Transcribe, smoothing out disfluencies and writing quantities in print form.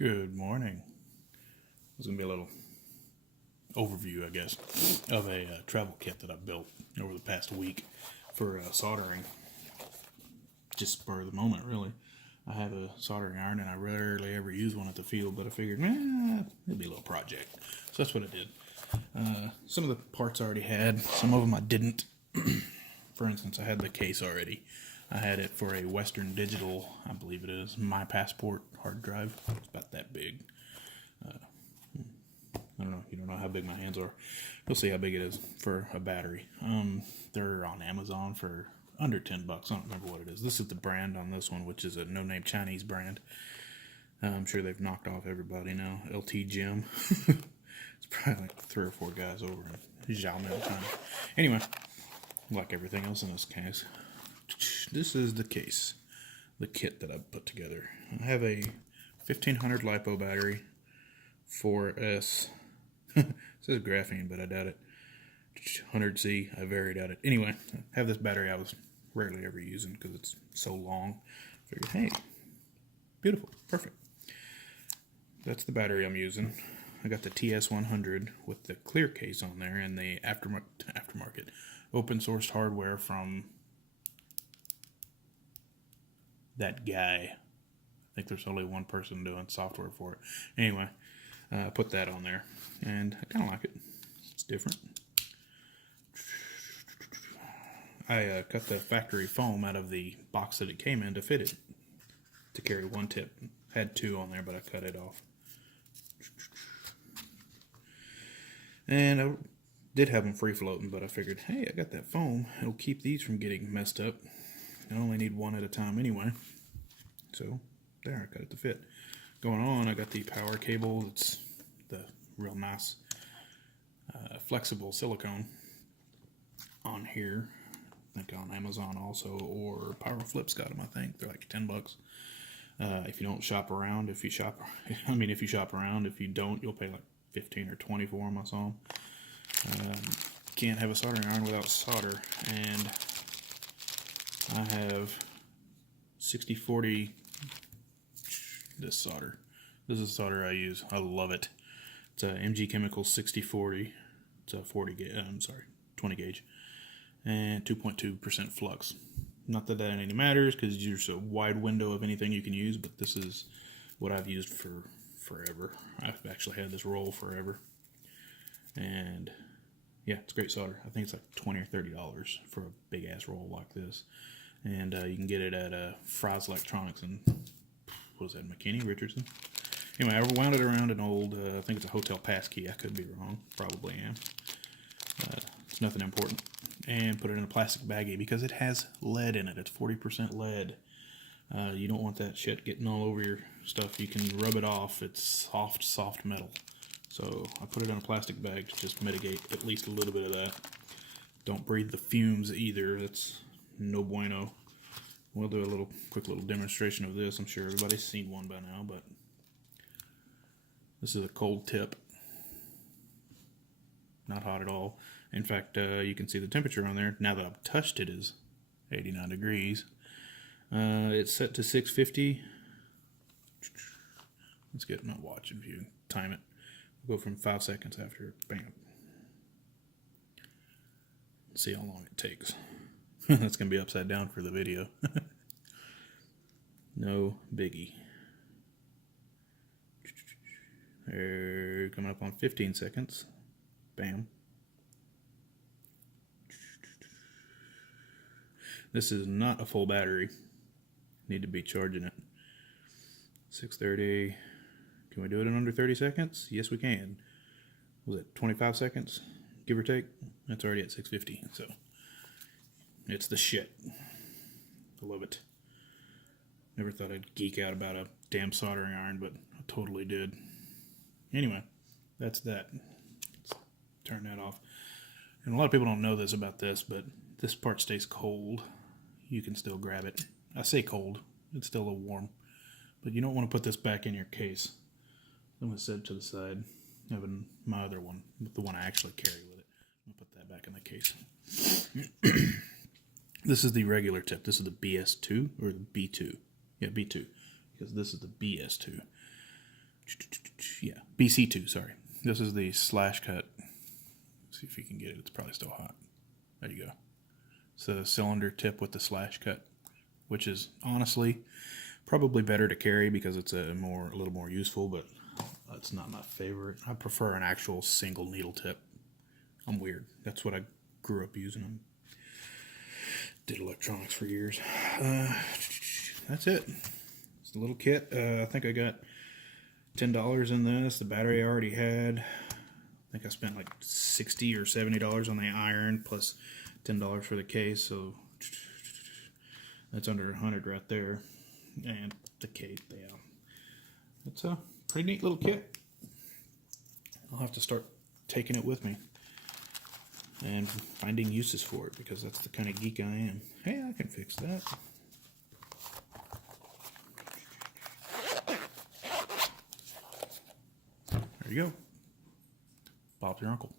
Good morning. This is going to be a little overview, I guess, of a travel kit that I built over the past week for soldering. Just spur of the moment, really. I have a soldering iron, and I rarely ever use one at the field, but I figured, it'd be a little project. So that's what I did. Some of the parts I already had, some of them I didn't. For instance, I had the case already. I had it for a Western Digital, I believe it is, My Passport hard drive. It's about that big. I don't know. You don't know how big my hands are. You'll see how big it is for a battery. They're on Amazon for under $10. I don't remember what it is. This is the brand on this one, which is a no-name Chinese brand. I'm sure they've knocked off everybody now. LT Gym. It's probably like 3 or 4 guys over in Xiamen, China. Anyway, like everything else in this case, this is the case, the kit that I put together. I have a 1500 LiPo battery, 4S. It says graphene, but I doubt it. 100C, I very doubt it. Anyway, I have this battery I was rarely ever using because it's so long. Figured, hey, beautiful, perfect. That's the battery I'm using. I got the TS100 with the clear case on there and the aftermarket open sourced hardware from that guy. I think there's only one person doing software for it. Anyway, I put that on there, and I kind of like it. It's different. I cut the factory foam out of the box that it came in to fit it, to carry one tip. Had 2 on there, but I cut it off. And I did have them free floating, but I figured, hey, I got that foam. It'll keep these from getting messed up. I only need one at a time anyway. So, there, I cut it to fit. Going on, I got the power cable. It's the real nice flexible silicone on here. I think on Amazon also, or Powerflip's got them, I think. They're like $10. If you don't shop around, if you shop around, if you don't, you'll pay like 15 or 20 for them, I saw them. Can't have a soldering iron without solder, and I have 6040 this solder. This is the solder I use. I love it. It's a MG Chemical 6040. It's a 20 gauge, and 2.2% flux. Not that any matters, because there's a wide window of anything you can use, but this is what I've used for forever. I've actually had this roll forever, and yeah, it's great solder. I think it's like $20 or $30 for a big ass roll like this, and you can get it at Fry's Electronics and what was that, McKinney, Richardson? Anyway, I wound it around an old, I think it's a hotel pass key. I could be wrong, probably am. It's nothing important. And put it in a plastic baggie because it has lead in it. It's 40% lead. You don't want that shit getting all over your stuff. You can rub it off. It's soft metal. So I put it in a plastic bag to just mitigate at least a little bit of that. Don't breathe the fumes either. That's no bueno. We'll do a quick little demonstration of this. I'm sure everybody's seen one by now, but this is a cold tip. Not hot at all. In fact, you can see the temperature on there. Now that I've touched it is 89 degrees. It's set to 650. Let's get my watch if you time it. We'll go from 5 seconds after. Bam. See how long it takes. That's going to be upside down for the video. No biggie. They're coming up on 15 seconds. Bam. This is not a full battery. Need to be charging it. 6:30. Can we do it in under 30 seconds? Yes, we can. Was it 25 seconds, give or take? That's already at 650, so it's the shit. I love it. Never thought I'd geek out about a damn soldering iron, but I totally did. Anyway, that's that. Let's turn that off. And a lot of people don't know this about this, but this part stays cold. You can still grab it. I say cold. It's still a little warm. But you don't want to put this back in your case. I'm going to set it to the side. Having my other one, the one I actually carry with it. I'm going to put that back in the case. This is the regular tip. This is the BS2 or the B2. Yeah, B2. Because this is the BS2. Yeah, BC2, sorry. This is the slash cut. See if you can get it. It's probably still hot. There you go. It's a cylinder tip with the slash cut, which is honestly probably better to carry because it's a little more useful, but it's not my favorite. I prefer an actual single needle tip. I'm weird. That's what I grew up using. I did electronics for years. That's it. It's a little kit. I think I got $10 in this. The battery I already had. I think I spent like $60 or $70 on the iron plus $10 for the case. So that's under $100 right there. And the case, yeah. It's a pretty neat little kit. I'll have to start taking it with me and finding uses for it because that's the kind of geek I am. Hey, I can fix that. There you go. Bob's your uncle.